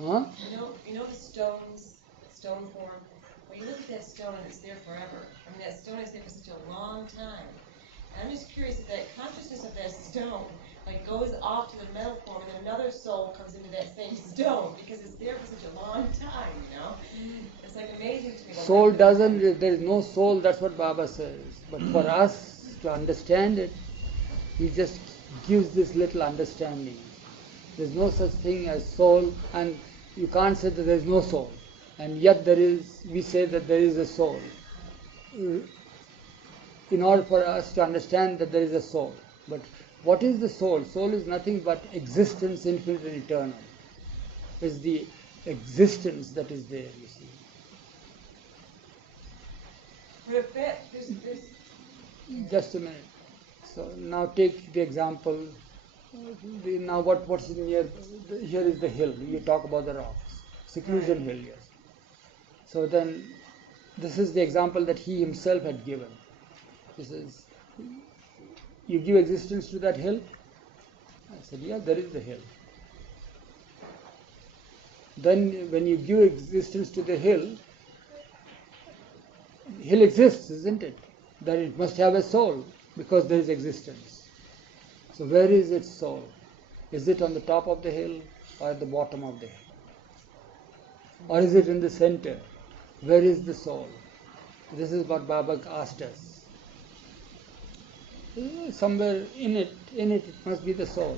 Huh? You know the stone form? When you look at that stone and it's there forever. I mean, that stone is there for such a long time. And I'm just curious if that consciousness of that stone like goes off to the metal form and another soul comes into that same stone because it's there for such a long time, you know? It's like amazing to me. Soul doesn't, there is no soul, that's what Baba says. But for us to understand it, he just gives this little understanding. There's no such thing as soul, and you can't say that there is no soul. And yet there is, we say that there is a soul. In order for us to understand that there is a soul. But what is the soul? Soul is nothing but existence, infinite and eternal. It's the existence that is there, you see. But if that, there's Just a minute. So now take the example. Now what's in here? Here is the hill. You talk about the rocks. Seclusion hill, yes. So then, this is the example that he himself had given. This is, you give existence to that hill? I said, yeah, there is the hill. Then when you give existence to the hill exists, isn't it? That it must have a soul because there is existence. So where is its soul? Is it on the top of the hill or at the bottom of the hill? Or is it in the center? Where is the soul? This is what Baba asked us. Somewhere in it must be the soul.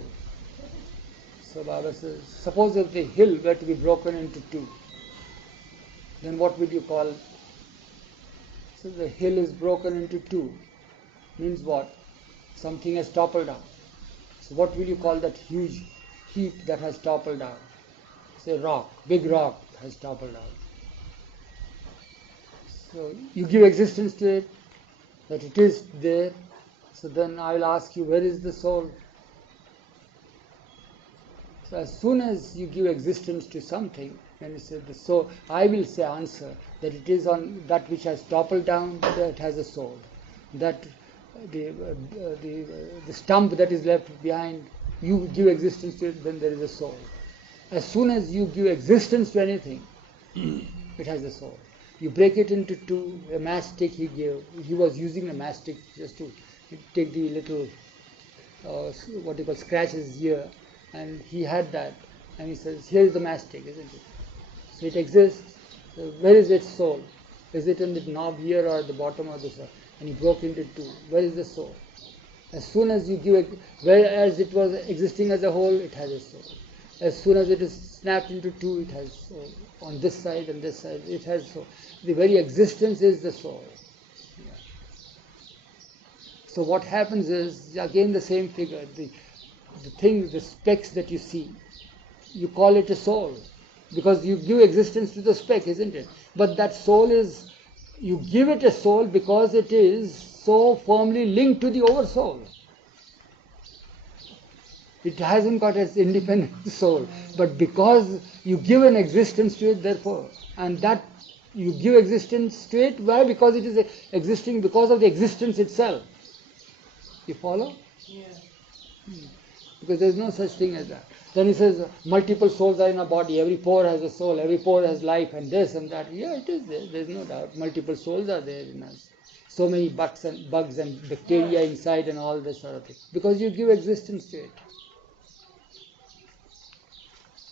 So Baba says, suppose if the hill were to be broken into two, then what would you call it? So the hill is broken into two. Means what? Something has toppled down. So what will you call that huge heap that has toppled down? Say rock, big rock has toppled down. So you give existence to it, that it is there. So then I will ask you, where is the soul? So as soon as you give existence to something, when you say the soul, I will say answer that it is on that which has toppled down, that has a soul. That the stump that is left behind, you give existence to it, then there is a soul. As soon as you give existence to anything, it has a soul. You break it into two. A matchstick he gave. He was using a matchstick just to take the little what you call scratches here, and he had that, and he says, "Here is the matchstick, isn't it? So it exists. So where is its soul? Is it in the knob here or at the bottom of the soul?" And he broke into two. Where is the soul? As soon as you give it, whereas it was existing as a whole, it has a soul. As soon as it is snapped into two, it has soul. On this side and this side, it has soul. The very existence is the soul. Yeah. So what happens is, again the same figure, the thing, the specks that you see, you call it a soul. Because you give existence to the speck, isn't it? But that soul is, you give it a soul because it is so firmly linked to the oversoul. It hasn't got its independent soul, but because you give an existence to it, therefore, and that you give existence to it, why? Because it is existing because of the existence itself. You follow? Yeah. Because there is no such thing as that. Then he says multiple souls are in a body. Every pore has a soul. Every pore has life, and this and that. Yeah, it is there. There is no doubt. Multiple souls are there in us. So many bugs and bacteria inside, and all this sort of thing. Because you give existence to it.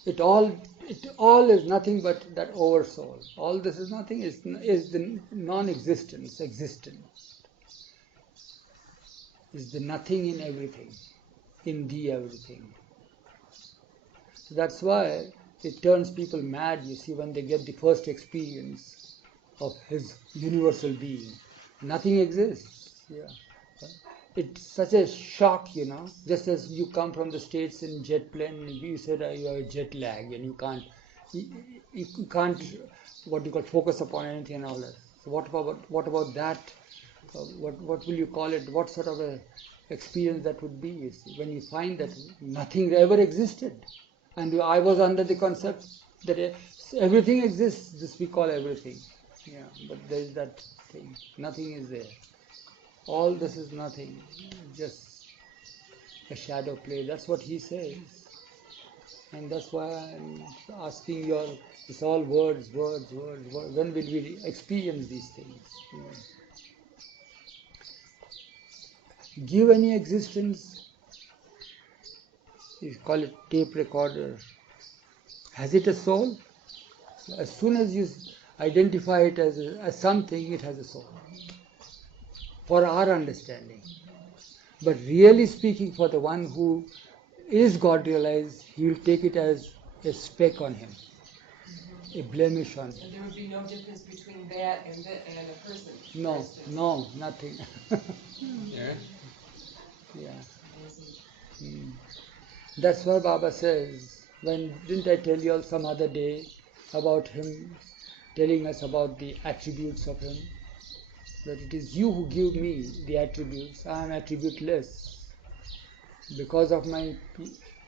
It all is nothing but that oversoul. All this is nothing. Is the non-existence. Existence is the nothing in everything, in the everything. So that's why it turns people mad, you see, when they get the first experience of his universal being. Nothing exists. Yeah. It's such a shock, just as you come from the States in jet plane, you said you are jet lag and you can't, what you call, focus upon anything and all that. So what about that? What will you call it? What sort of a experience that would be, you see, when you find that nothing ever existed? And I was under the concept that everything exists, this we call everything. Yeah, but there is that thing. Nothing is there. All this is nothing, just a shadow play. That's what he says. And that's why I'm asking you all, it's all words, words, words, words. When will we experience these things? Give any existence, you call it tape recorder. Has it a soul? As soon as you identify it as something, it has a soul. For our understanding. But really speaking, for the one who is God realized, he will take it as a speck on him, a blemish on him. And there would be no difference between that and a person. No, no, nothing. Yeah. Yeah. That's why Baba says, didn't I tell you all some other day about him telling us about the attributes of him? That it is you who give me the attributes. I am attributeless because of my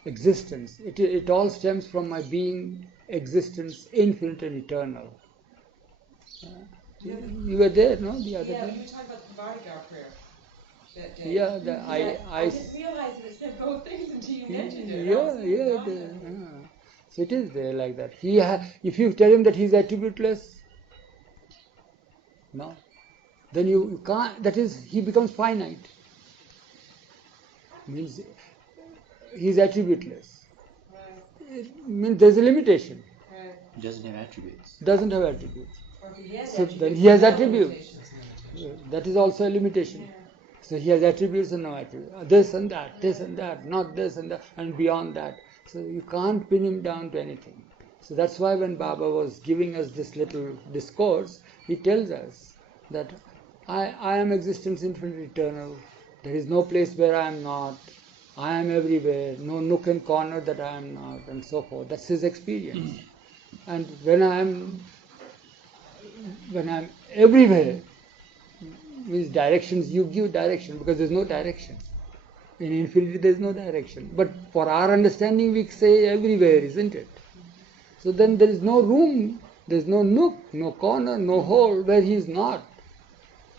existence. It all stems from my being existence, infinite and eternal. You were there, no, the other Yeah, day? you were talking about the Bodigar prayer that day. Yeah, I didn't realize that it said both things until you mentioned it. So it is there like that. If you tell him that he is attributeless, no, then you can't. That is, he becomes finite. Means he is attributeless. Right. It means there is a limitation. Right. He doesn't have attributes. Doesn't have attributes. Or if he has So attributes, then he has no attributes. limitations. That is also a limitation. Yeah. So he has attributes and no attributes. This and that, not this and that, and beyond that. So you can't pin him down to anything. So that's why when Baba was giving us this little discourse, he tells us that I am existence infinite eternal. There is no place where I am not. I am everywhere. No nook and corner that I am not, and so forth. That's his experience. And when I'm everywhere, means directions, you give direction because there's no direction. In infinity there's no direction. But for our understanding we say everywhere, isn't it? So then there is no room, there's no nook, no corner, no hole where he is not.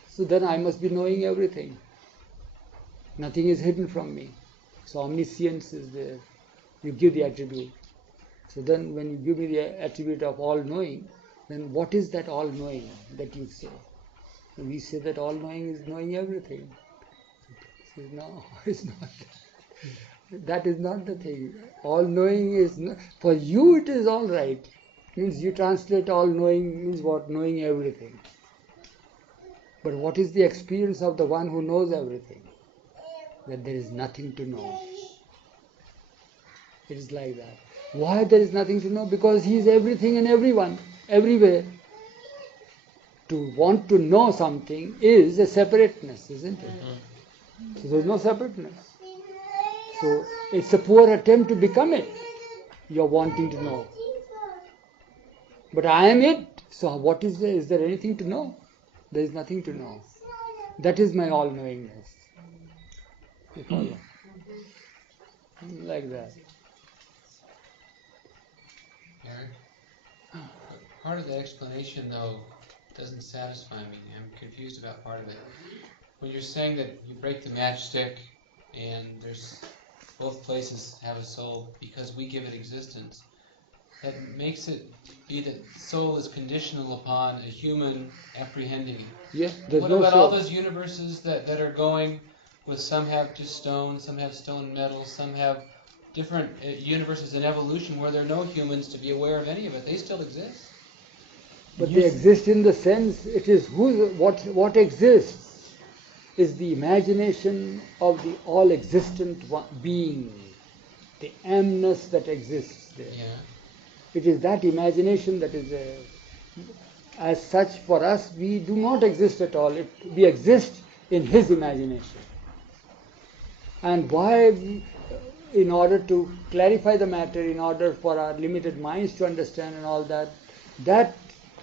So then I must be knowing everything. Nothing is hidden from me. So omniscience is there. You give the attribute. So then when you give me the attribute of all knowing, then what is that all knowing that you say? We say that all knowing is knowing everything. He says, no, it's not that. That is not the thing. All knowing is not, for you it is all right. Means you translate all knowing means what? Knowing everything. But what is the experience of the one who knows everything? That there is nothing to know. It is like that. Why there is nothing to know? Because he is everything and everyone, everywhere. To want to know something is a separateness, isn't it? So there is no separateness. So it's a poor attempt to become it. You're wanting to know. But I am it. So what is there? Is there anything to know? There is nothing to know. That is my all-knowingness. You follow? Like that. Eric? Part of the explanation, though, doesn't satisfy me. I'm confused about part of it. When you're saying that you break the matchstick and there's both places have a soul because we give it existence, that makes it be that soul is conditional upon a human apprehending it. Yeah, What about all those universes that are going with some have just stone, some have stone and metal, some have different universes in evolution where there are no humans to be aware of any of it? They still exist. But they exist in the sense it is what exists is the imagination of the all-existent being, the amness that exists there. Yeah. It is that imagination that is as such for us. We do not exist at all. We exist in his imagination. And why? In order to clarify the matter, in order for our limited minds to understand and all that, that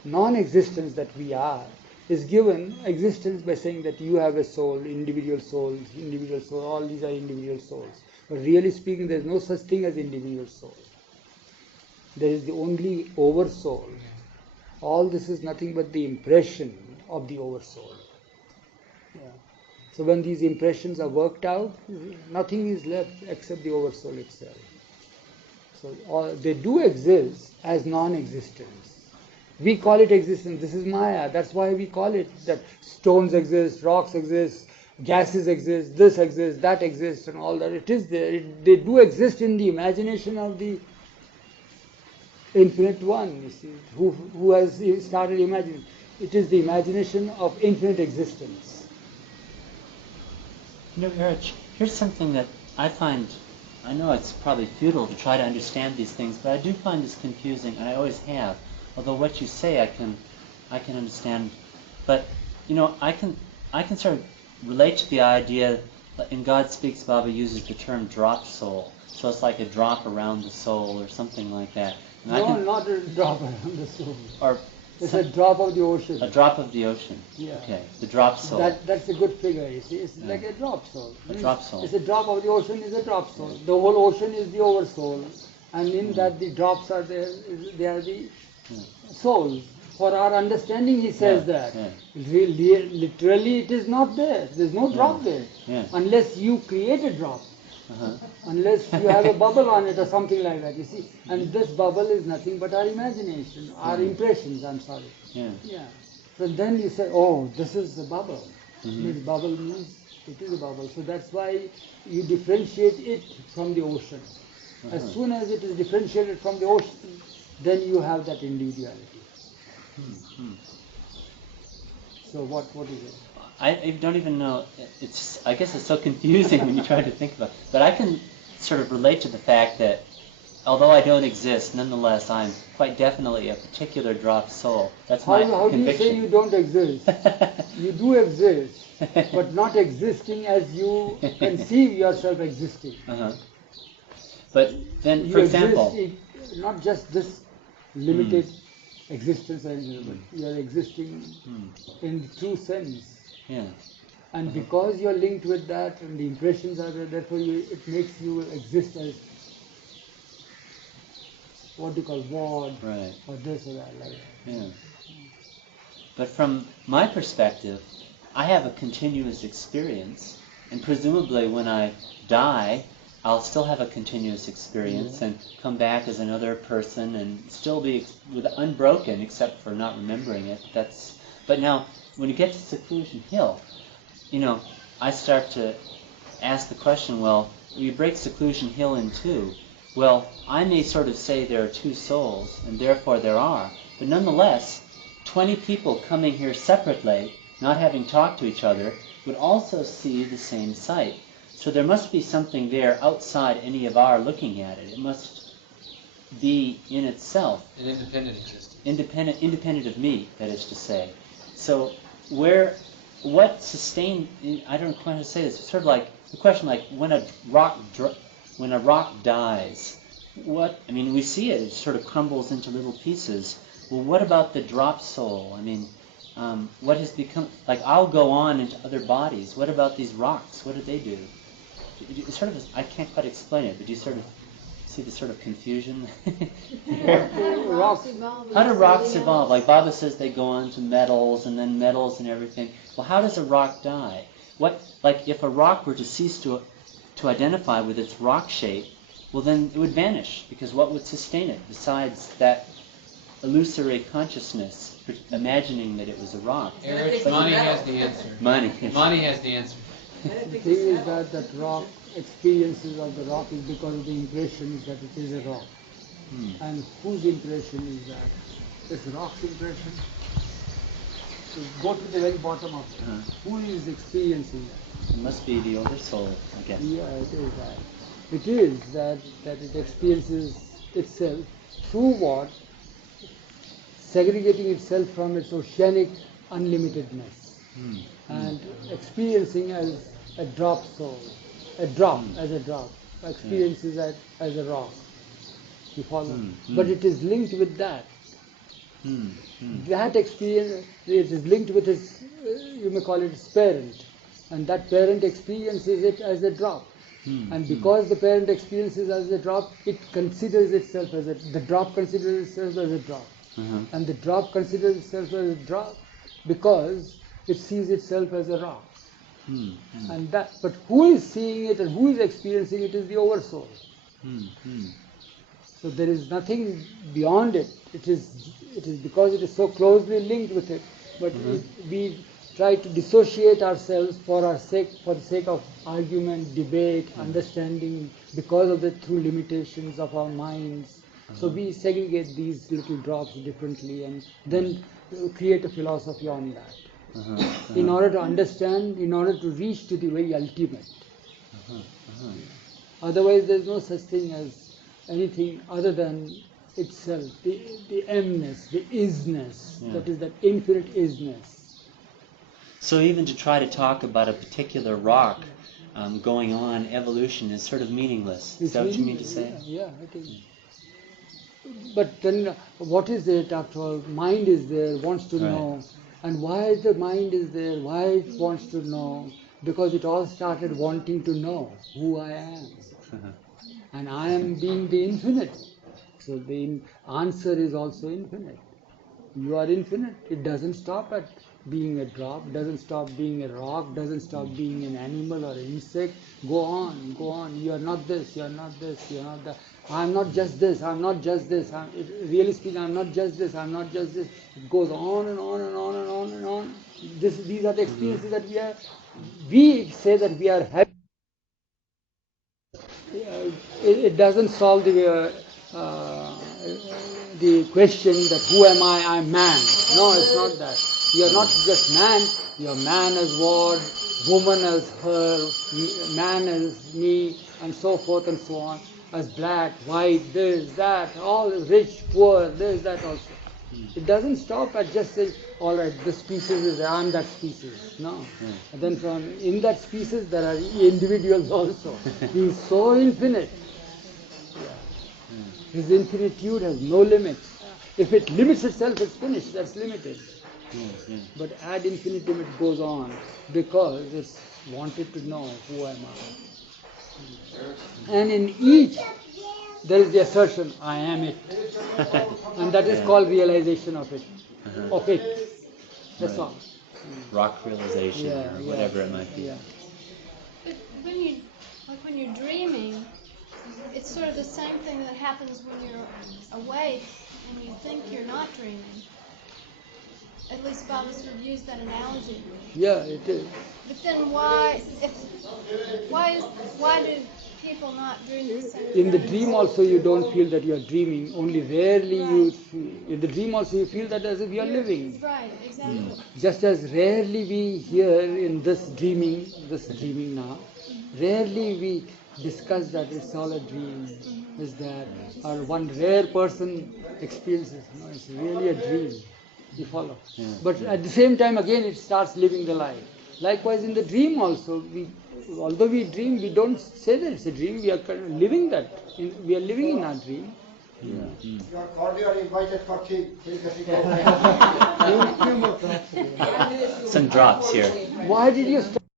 non-existence that we are is given existence by saying that you have a soul, individual soul, all these are individual souls. But really speaking, there is no such thing as individual soul. There is the only oversoul. All this is nothing but the impression of the oversoul. Yeah. So when these impressions are worked out, nothing is left except the oversoul itself. So they do exist as non-existence. We call it existence. This is Maya. That's why we call it that stones exist, rocks exist, gases exist, this exists, that exists, and all that. It is there. They do exist in the imagination of the infinite one. You see, who has started imagining? It is the imagination of infinite existence. You know, Erich, here's something that I find, I know it's probably futile to try to understand these things, but I do find this confusing, and I always have. Although what you say I can understand. But, you know, I can sort of relate to the idea, in God Speaks, Baba uses the term drop soul. So it's like a drop around the soul or something like that. And No, not a drop around the soul. Or It's a drop of the ocean. a drop of the ocean. Yeah. Okay, the drop soul. That's a good figure, you see. It's Yeah. like a drop soul. A drop soul. It's a drop of the ocean is a drop soul. The whole ocean is the oversoul. And in that the drops are there, they are the souls. For our understanding, he says Yeah, that. yeah. Literally, it is not there. There's no drop there. Yeah. Unless you create a drop. Uh-huh. Unless you have a bubble on it or something like that, you see. And this bubble is nothing but our imagination, our impressions, I'm sorry. Yeah. Yeah. So then you say, oh, this is a bubble. Mhm. This bubble means it is a bubble. So that's why you differentiate it from the ocean. As Uh-huh. soon as it is differentiated from the ocean, then you have that individuality. Hmm. So what is it? I don't even know. It's I guess it's so confusing when you try to think about it. But I can sort of relate to the fact that although I don't exist, nonetheless I'm quite definitely a particular drop soul. That's my How do you say conviction. you don't exist? You do exist, but not existing as you conceive yourself existing. Uh-huh. But then, You for example, exist in not just this limited existence, but you are existing in the true sense. yeah, And because you are linked with that, and the impressions are there, therefore it makes you exist as what you call God, right, or this or that, like that. yeah. But from my perspective, I have a continuous experience, and presumably when I die, I'll still have a continuous experience and come back as another person and still be unbroken, except for not remembering it. But now, when you get to Seclusion Hill, you know, I start to ask the question, well, you break Seclusion Hill in two. Well, I may sort of say there are two souls, and therefore there are, but nonetheless, 20 people coming here separately, not having talked to each other, would also see the same sight. So there must be something there outside any of our looking at it. It must be in itself. An independent existence. Independent of me, that is to say. So what sustained, I don't know how to say this, it's sort of like, the question like, when a rock dies, we see it sort of crumbles into little pieces. Well, what about the drop soul? I mean, what has become, like I'll go on into other bodies. What about these rocks? What do they do? It's sort of, I can't quite explain it, but do you sort of see the sort of confusion? Rocks. How do rocks evolve? Like Baba says they go on to metals and then metals and everything. Well, how does a rock die? Like if a rock were to cease to identify with its rock shape, well then it would vanish, because what would sustain it besides that illusory consciousness, imagining that it was a rock? Erich, Monty has the answer. Money. Monty has the answer. The thing is that rock experiences of the rock is because of the impressions that it is a rock. And whose impression is that? It's rock's impression. So go to the very bottom of it. Who is experiencing that? It must be the older soul, I guess. Yeah, it is that. It is that it experiences itself through what? Segregating itself from its oceanic unlimitedness and experiencing as a drop soul, a drop as a drop, experiences as a rock. You follow? But it is linked with that. That experience, it is linked with its, you may call it its parent, and that parent experiences it as a drop. And because the parent experiences as a drop, it considers itself as the drop considers itself as a drop. And the drop considers itself as a drop because it sees itself as a rock. And but who is seeing it and who is experiencing it is the oversoul. So there is nothing beyond it. It is because it is so closely linked with it. But we try to dissociate ourselves for the sake of argument, debate, understanding, because of the true limitations of our minds. So we segregate these little drops differently and then create a philosophy on that. In order to understand, in order to reach to the very ultimate. Otherwise there is no such thing as anything other than itself, the emness, the isness, that is that infinite isness. So even to try to talk about a particular rock going on, evolution is sort of meaningless. Is that what you mean to say? Yeah, it is. But then what is it after all? Mind is there, wants to know. And why the mind is there, why it wants to know? Because it all started wanting to know who I am. And I am being the infinite. So the answer is also infinite. You are infinite. It doesn't stop at being a drop, doesn't stop being a rock, doesn't stop being an animal or an insect. Go on, go on. You are not this, you are not this, you are not that. I am not just this, I am not just this. Really speaking, I am not just this, I am not just this. It goes on and on and on and on and on. These are the experiences that we say that we are having. It doesn't solve the question that who am I? I'm man. No, it's not that. You are not just man. You are man as word, woman as her, man as me, and so forth and so on. As black, white, this, that, all rich, poor, this, that also. It doesn't stop at just saying, all right, this species is I'm that species. No. And then in that species there are individuals also. He is so infinite. His infinitude has no limits. If it limits itself, it's finished. That's limited. But ad infinitum it goes on because it's wanted to know who am I. And in each there is the assertion, I am it. And that is called realization of it. Of it. That's all. Rock realization or whatever it might be. But when you're dreaming, it's sort of the same thing that happens when you're awake and you think you're not dreaming. At least Baba sort of used that analogy. Yeah, it is. But then why do people not dream the same In the thing? dream also you don't feel that you are dreaming. Only rarely you feel. In the dream also you feel that as if you are living. Right, exactly. Just as rarely we hear in this dreaming now, rarely we discuss that it's all a dream, is that, or one rare person experiences, no, it's really a dream. You follow? But at the same time again it starts living the life. Likewise in the dream also, although we dream, we don't say that it's a dream, we are kind of living that. We are living in our dream. You are cordially invited for tea. Some drops here. Why did you start?